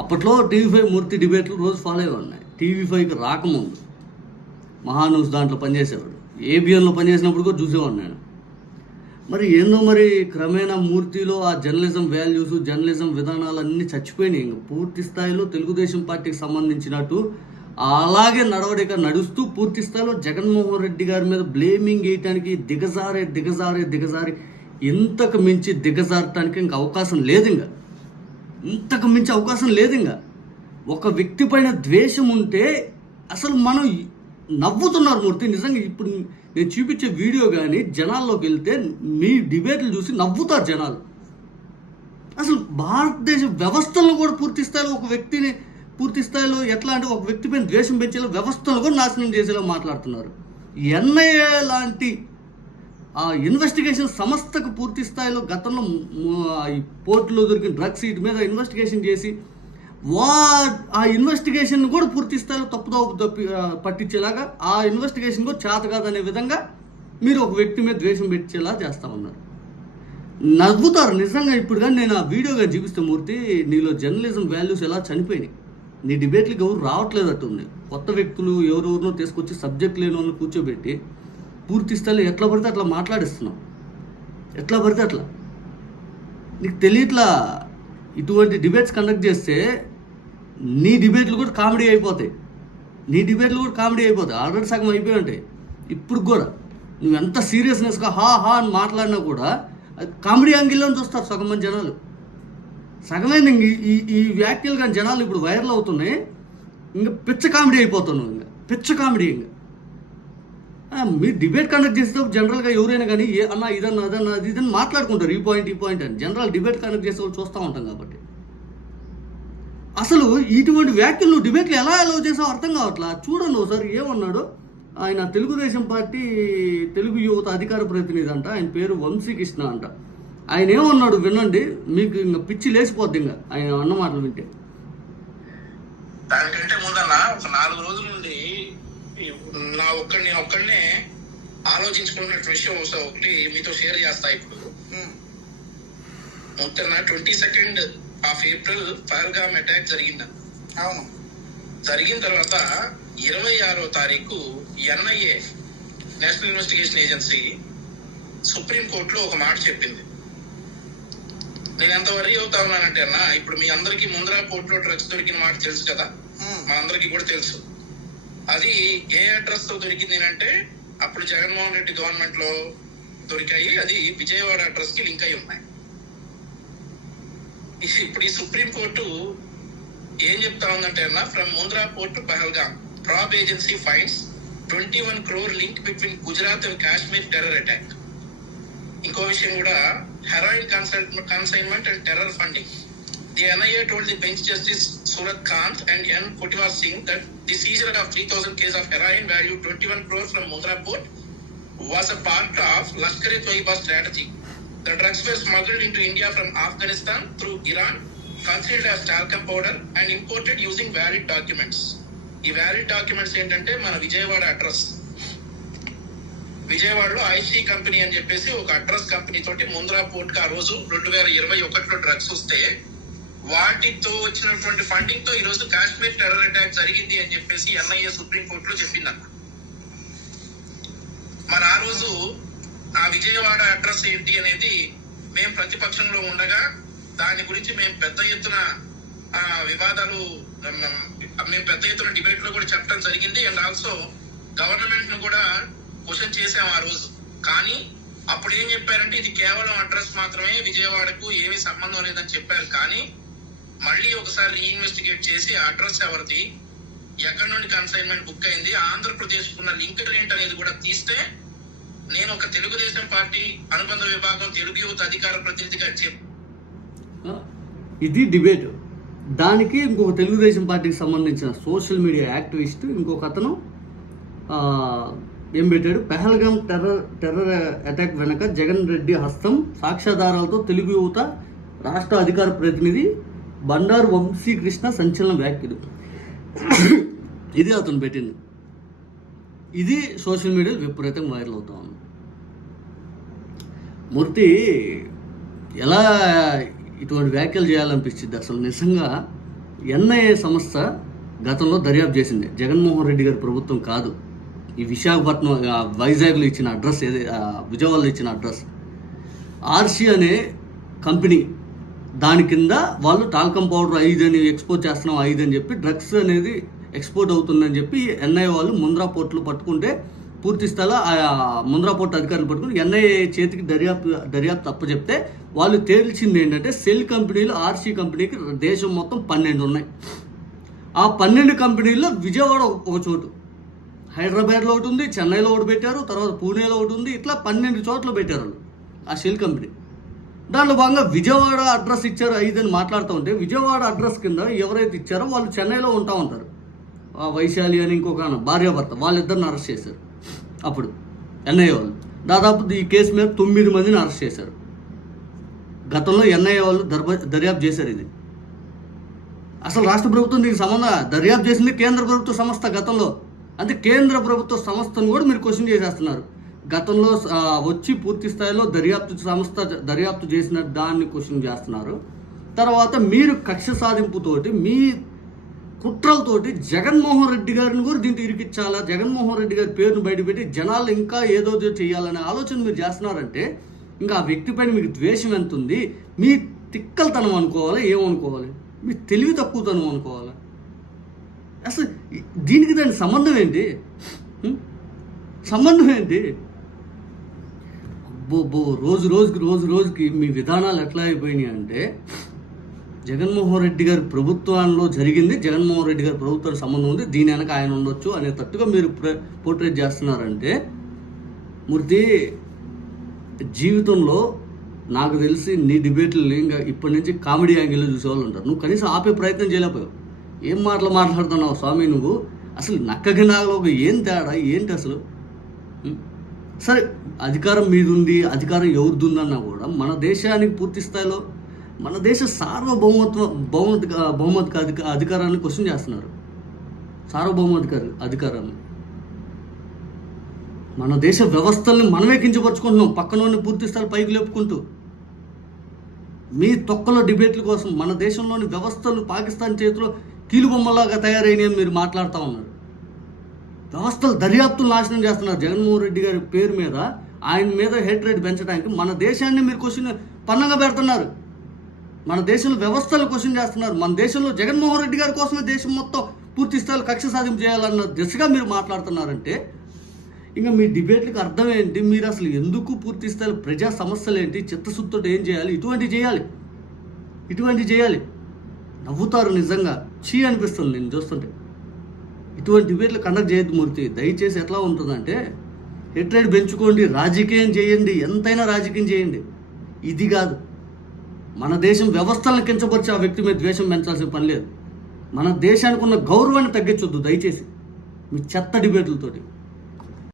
అప్పట్లో TV five మూర్తి డిబేట్లు రోజు ఫాలో అయ్యి ఉన్నాయి టీవీ ఫైవ్కి రాకముందు మహానూస్ దాంట్లో పనిచేసేవాడు. ఏబిఎన్లో పనిచేసినప్పుడు కూడా చూసేవాడు నేను. మరి ఏందో మరి క్రమేణా మూర్తిలో ఆ జర్నలిజం వాల్యూస్ జర్నలిజం విధానాలు అన్నీ చచ్చిపోయినాయి. ఇంకా పూర్తి స్థాయిలో తెలుగుదేశం పార్టీకి సంబంధించినట్టు అలాగే నడవడిక నడుస్తూ పూర్తి స్థాయిలో జగన్మోహన్ రెడ్డి గారి మీద బ్లేమింగ్ వేయటానికి దిగజారే దిగజారే దిగజారి. ఇంతకు మించి దిగజారటానికి ఇంకా అవకాశం లేదు ఇంకా. ఇంతకు మించి అవకాశం లేదు ఇంకా. ఒక వ్యక్తి పైన ద్వేషం ఉంటే అసలు మనం నవ్వుతున్నారు మూర్తి. నిజంగా ఇప్పుడు నేను చూపించే వీడియో కానీ జనాల్లోకి వెళ్తే మీ డిబేట్లు చూసి నవ్వుతారు జనాలు. అసలు భారతదేశ వ్యవస్థలను కూడా పూర్తి స్థాయిలో ఒక వ్యక్తిని పూర్తి స్థాయిలో ఎట్లా అంటే ఒక వ్యక్తి పైన ద్వేషం పెంచేలా వ్యవస్థను కూడా నాశనం చేసేలా మాట్లాడుతున్నారు. ఎన్ఐఏ లాంటి ఆ ఇన్వెస్టిగేషన్ సంస్థకు పూర్తి స్థాయిలో గతంలో ఈ పోర్టులో దొరికిన డ్రగ్స్ వీటి మీద ఇన్వెస్టిగేషన్ చేసి వా ఆ ఇన్వెస్టిగేషన్ కూడా పూర్తి స్థాయిలో తప్పుదో తప్పి పట్టించేలాగా ఆ ఇన్వెస్టిగేషన్ కూడా చేత కాదనే విధంగా మీరు ఒక వ్యక్తి మీద ద్వేషం పెట్టేలా చేస్తా ఉన్నారు. నవ్వుతారు. నిజంగా ఇప్పుడు కానీ నేను ఆ వీడియోగా చూపిస్తే మూర్తి నీలో జర్నలిజం వాల్యూస్ ఎలా చనిపోయినాయి? నీ డిబేట్లకు ఎవరు రావట్లేదు అట్టుంది కొత్త వ్యక్తులు ఎవరెవరినో తీసుకొచ్చి సబ్జెక్ట్ లేని వాళ్ళని కూర్చోబెట్టి పూర్తి స్థాయిలో ఎట్లా పడితే అట్లా మాట్లాడిస్తున్నావు ఎట్లా పడితే అట్లా. నీకు తెలియట్లా ఇటువంటి డిబేట్స్ కండక్ట్ చేస్తే నీ డిబేట్లు కూడా కామెడీ అయిపోతాయి. నీ డిబేట్లు కూడా కామెడీ అయిపోతాయి. ఆల్రెడీ సగం అయిపోయి ఉంటాయి. ఇప్పుడు కూడా నువ్వు ఎంత సీరియస్నెస్గా హా హా అని మాట్లాడినా కూడా అది కామెడీ యాంగిల్లో చూస్తారు సగం మంది జనాలు. సగమైంది ఈ ఈ వ్యాఖ్యలు కానీ జనాలు ఇప్పుడు వైరల్ అవుతున్నాయి. ఇంకా పిచ్చ కామెడీ అయిపోతున్నావు ఇంకా. పిచ్చ కామెడీ ఇంకా. మీరు డిబేట్ కండక్ట్ చేసేటప్పుడు జనరల్గా ఎవరైనా కానీ ఏ అన్న ఇదన్న అదన్న అది ఇదని మాట్లాడుకుంటారు ఈ పాయింట్ ఈ పాయింట్ అని. జనరల్ డిబేట్ కండక్ట్ చేసే వాళ్ళు చూస్తూ ఉంటాం కాబట్టి. అసలు ఇటువంటి వ్యాఖ్యలు నువ్వు డిబేట్లు ఎలా అలౌ చేసావు అర్థం కావట్లా? చూడండి ఒకసారి ఏమన్నాడు? ఆయన తెలుగుదేశం పార్టీ తెలుగు యువత అధికార ప్రతినిధి అంట. ఆయన పేరు వంశీకృష్ణ అంట. ఆయన ఏమన్నాడు వినండి మీకు ఇంకా పిచ్చి లేచిపోద్ది ఇంకా. ఆయన అన్న మాటలు వింటే. దానికంటే ముందన్న ఒక నాలుగు రోజులు నా ఒక్కడి నేను ఒక్కడినే ఆలోచించుకున్న విషయం ఒకటి మీతో షేర్ చేస్తా ఇప్పుడు. మొత్తం twenty second of April Pahalgam attack జరిగింది. అవును. జరిగిన తర్వాత ఇరవై ఆరో తారీఖు NIA national investigation agency supreme కోర్టులో ఒక మాట చెప్పింది. నేను ఎంత వరీ అవుతా ఉన్నానంటే అన్న ఇప్పుడు మీ అందరికీ ముందర కోర్టులో డ్రగ్స్ దొరికిన మాట తెలుసు కదా? మనందరికీ కూడా తెలుసు. అది ఏ అడ్రస్తో దొరికింది అంటే అప్పుడు జగన్మోహన్ రెడ్డి గవర్నమెంట్లో దొరికాయి. అది విజయవాడ అడ్రస్కి లింక్ అయి ఉన్నాయి. ఇప్పుడు ఈ సుప్రీం కోర్టు ఏం చెప్తా ఉందంటే అన్న from Mundra port to Pahalgam probe agency fines twenty one crore link between Gujarat and Kashmir terror attack ఇంకో విషయం కూడా heroin consignment and terror funding the NIA told the bench justice Surat Kant and N. Kotiwar Singh that the seizure of 3,000 kg of heroin valued 21 crores from Mundra port was a part of Lashkar-e-Toiba strategy. The drugs were smuggled into India from Afghanistan through Iran, concealed as talcum powder and imported using valid documents. ఈ valid documents ఏంటంటే మన Vijayawada address విజయవాడలో IC company అని చెప్పేసి ఒక address company తోటి Mundra port ఆ రోజు రెండు వేల ఇరవై ఒకటిలో డ్రగ్స్ వస్తే వాటితో వచ్చినటువంటి ఫండింగ్తో ఈ రోజు కాశ్మీర్ టెర్రర్ అటాక్ జరిగింది అని చెప్పేసి ఎన్ఐఏ సుప్రీం కోర్టులో చెప్పిందన్న మరి ఆ రోజు ఆ విజయవాడ అడ్రస్ ఏంటి అనేది మేము ప్రతిపక్షంలో ఉండగా దాని గురించి మేము పెద్ద ఎత్తున వివాదాలు మేము పెద్ద ఎత్తున డిబేట్లో కూడా చెప్పడం జరిగింది. అండ్ ఆల్సో గవర్నమెంట్ను కూడా క్వశ్చన్ చేసాం ఆ రోజు. కానీ అప్పుడు ఏం చెప్పారంటే ఇది కేవలం అడ్రస్ మాత్రమే విజయవాడకు ఏమీ సంబంధం లేదని చెప్పారు. కానీ మళ్ళీ ఒకసారి ఇన్వెస్టిగేట్ చేసి అడ్రస్ ఎవరిది ఎక్కడి నుండి కన్సైన్మెంట్ బుక్ అయింది ఆంధ్రప్రదేశ్ ఉన్న లింక్ ఏంటి అనేది కూడా తీస్తే నేను ఒక తెలుగుదేశం పార్టీ అనుబంధ విభాగం తెలుగు యువత అధికార ప్రతినిధిగా చెప్పి ఇది డిబేట్ దానికి ఇంకొక తెలుగుదేశం పార్టీకి సంబంధించిన సోషల్ మీడియా యాక్టివిస్ట్ ఇంకొక అతను ఏం పెట్టాడు పెహల్గామ్ టెర్రర్ టెర్రర్ అటాక్ వెనక జగన్ రెడ్డి హస్తం సాక్ష్యాధారాలతో తెలుగు యువత రాష్ట్ర అధికార ప్రతినిధి బండారు వంశీకృష్ణ సంచలన వ్యాఖ్యలు. ఇది అతను పెట్టింది. ఇది సోషల్ మీడియా విపరీతంగా వైరల్ అవుతా ఉంది. మూర్తి ఎలా ఇటువంటి వ్యాఖ్యలు చేయాలనిపించింది? అసలు నిజంగా ఎన్ఐఏ సంస్థ గతంలో దర్యాప్తు చేసింది. జగన్మోహన్ రెడ్డి గారి ప్రభుత్వం కాదు. ఈ విశాఖపట్నం వైజాగ్లో ఇచ్చిన అడ్రస్ ఏది? విజయవాడలో ఇచ్చిన అడ్రస్. ఆర్సీ అనే కంపెనీ దాని కింద వాళ్ళు టాల్కమ్ పౌడర్ ఐదు అని ఎక్స్పోర్ట్ చేస్తున్నాం ఐదు అని చెప్పి డ్రగ్స్ అనేది ఎక్స్పోర్ట్ అవుతుందని చెప్పి ఎన్ఐఏ వాళ్ళు ముంద్రా పోర్టులు పట్టుకుంటే పూర్తి స్థాయిలో ఆ ముంద్రా పోర్టు అధికారులు పట్టుకుని ఎన్ఐఏ చేతికి దర్యాప్తు దర్యాప్తు అప్పచెప్తే వాళ్ళు తేల్చింది ఏంటంటే సెల్ కంపెనీలు ఆర్సీ కంపెనీకి దేశం మొత్తం పన్నెండు ఉన్నాయి. ఆ పన్నెండు కంపెనీల్లో విజయవాడ ఒక- చోటు. హైదరాబాద్లో ఒకటి ఉంది చెన్నైలో ఒకటి పెట్టారు తర్వాత పూణేలో ఒకటి ఉంది ఇట్లా పన్నెండు చోట్ల పెట్టారు వాళ్ళు ఆ సెల్ కంపెనీ. దానిలో భాగంగా విజయవాడ అడ్రస్ ఇచ్చారు ఐదు అని మాట్లాడుతూ ఉంటే విజయవాడ అడ్రస్ కింద ఎవరైతే ఇచ్చారో వాళ్ళు చెన్నైలో ఉంటా ఉంటారు. ఆ వైశాలి అని ఇంకొక భార్యాభర్త వాళ్ళిద్దరిని అరెస్ట్ చేశారు. అప్పుడు ఎన్ఐఏ వాళ్ళు. దాదాపు ఈ కేసు మీద తొమ్మిది మందిని అరెస్ట్ చేశారు. గతంలో ఎన్ఐఏ వాళ్ళు దర్బ దర్యాప్తు చేశారు ఇది. అసలు రాష్ట్ర ప్రభుత్వం దీనికి సంబంధం దర్యాప్తు చేసింది కేంద్ర ప్రభుత్వ సంస్థ గతంలో. అంటే కేంద్ర ప్రభుత్వ సంస్థను కూడా మీరు క్వశ్చన్ చేసేస్తున్నారు. గతంలో వచ్చి పూర్తి స్థాయిలో దర్యాప్తు సంస్థ దర్యాప్తు చేసిన దాన్ని క్వశ్చన్ చేస్తున్నారు. తర్వాత మీరు కక్ష సాధింపుతోటి మీ కుట్రలతోటి జగన్మోహన్ రెడ్డి గారిని కూడా దీంట్లో ఇరికిచ్చాలా జగన్మోహన్ రెడ్డి గారి పేరును బయటపెట్టి జనాలు ఇంకా ఏదో చేయాలనే ఆలోచన మీరు చేస్తున్నారంటే ఇంకా ఆ వ్యక్తి పైన మీకు ద్వేషం ఎంత ఉంది? మీ తిక్కలతనం అనుకోవాలా? ఏమనుకోవాలి? మీ తెలివి తక్కువతనం అనుకోవాలా? అసలు దీనికి దాని సంబంధం ఏంటి? సంబంధం ఏంటి? బో బో రోజు రోజుకి రోజు రోజుకి మీ విధానాలు ఎట్లా అయిపోయినాయి అంటే జగన్మోహన్ రెడ్డి గారి ప్రభుత్వంలో జరిగింది జగన్మోహన్ రెడ్డి గారి ప్రభుత్వానికి సంబంధం ఉంది దీని వెనక ఆయన ఉండొచ్చు అనేటట్టుగా మీరు పోర్ట్రేట్ చేస్తున్నారంటే మూర్తి జీవితంలో నాకు తెలిసి నీ డిబేట్లు ఇంకా ఇప్పటి నుంచి కామెడీ యాంగిల్లో చూసేవాళ్ళు ఉంటారు. నువ్వు కనీసం ఆపే ప్రయత్నం చేయలేకపోయావు. ఏం మాటలు మాట్లాడుతున్నావు స్వామి నువ్వు? అసలు నక్కకి నాగలోకి ఏం తేడా? ఏంటి అసలు? సరే అధికారం మీదుంది అధికారం ఎవరిదిందన్నా కూడా మన దేశానికి పూర్తి స్థాయిలో మన దేశ సార్వభౌమత్వ బహుమత బహుమతి అధిక అధికారాన్ని క్వశ్చన్ చేస్తున్నారు. సార్వభౌమాధికారి అధికారాన్ని. మన దేశ వ్యవస్థల్ని మనమే కించపరుచుకుంటున్నాం పక్కనోని పూర్తి స్థాయి పైకి లేపుకుంటూ. మీ తొక్కల డిబేట్ల కోసం మన దేశంలోని వ్యవస్థలు పాకిస్తాన్ చేతిలో కీలుబొమ్మలాగా తయారైన మీరు మాట్లాడుతూ ఉన్నారు. వ్యవస్థలు దర్యాప్తులు నాశనం చేస్తున్నారు జగన్మోహన్ రెడ్డి గారి పేరు మీద. ఆయన మీద హెడ్ రేట్ పెంచడానికి మన దేశాన్ని మీరు క్వశ్చన్ పన్నంగా పెడుతున్నారు. మన దేశంలో వ్యవస్థలు క్వశ్చన్ చేస్తున్నారు. మన దేశంలో జగన్మోహన్ రెడ్డి గారి కోసమే దేశం మొత్తం పూర్తి స్థాయిలో కక్ష సాధింపు చేయాలన్న దిశగా మీరు మాట్లాడుతున్నారంటే ఇంకా మీ డిబేట్లకు అర్థం ఏంటి? మీరు అసలు ఎందుకు పూర్తి స్థాయిలో ప్రజా సమస్యలు ఏంటి? చిత్తశుద్ధితో ఏం చేయాలి? ఇటువంటి చేయాలి. ఇటువంటి చేయాలి. నవ్వుతారు నిజంగా. చీ అనిపిస్తుంది నేను చూస్తుంటే. ఇటువంటి డిబేట్లు కండక్ట్ చేయొద్దు మూర్తి. దయచేసి ఎట్లా ఉంటుందంటే హెట్రేడ్ పెంచుకోండి రాజకీయం చేయండి ఎంతైనా రాజకీయం చేయండి. ఇది కాదు. మన దేశం వ్యవస్థలను కించపరిచి ఆ వ్యక్తి మీద ద్వేషం పెంచాల్సిన పని లేదు. మన దేశానికి ఉన్న గౌరవాన్ని తగ్గించొద్దు దయచేసి. మీ చెత్త డిబేట్లతోటి.